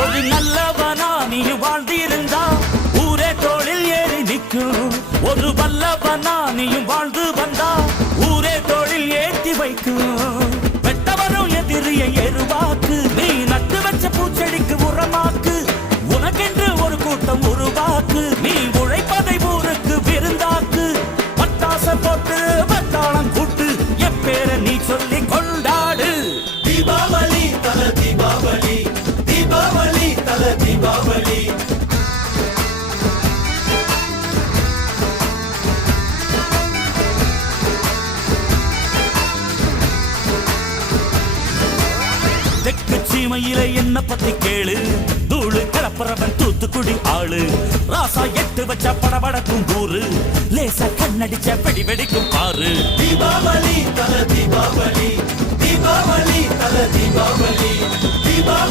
ஒரு நல்லவனா நீ வாழ்ந்திருந்தா ஊரே தோளில் ஏறி நிற்கும். ஒரு வல்லவனா நீயும் வாழ்ந்து வந்தா ஊரே தோளில் ஏற்றி வைக்கும். வெட்டவரும் எதிரிய எருவாக்கு, நீ நட்டு வச்ச பூச்செடிக்கு உரமாக்கு. உனக்கென்று ஒரு கூட்டம் உருவாக்கு, நீ உழைப்பதை ஊருக்கு விருந்தாக்கு. பட்டாச போட்டு பட்டாளம் கூட்டு, என் பேரை நீ சொல்லி கொண்டாடு. தீபாவளி தல தீபாவளி, தீபாவளி தல தீபாவளி. தெற்கு சீமையில என்ன பத்தி கேளு, தூளு கிளப்புறவன் தூத்துக்குடி ஆளு. ராசா எட்டு வச்ச படபடக்கும் ஊரு, லேசா கண்ணடிச்ச வெடி வெடிக்கும் பாரு. தீபாவளி தல தீபாவளி, தீபாவளி தல தீபாவளி, தீபாவளி.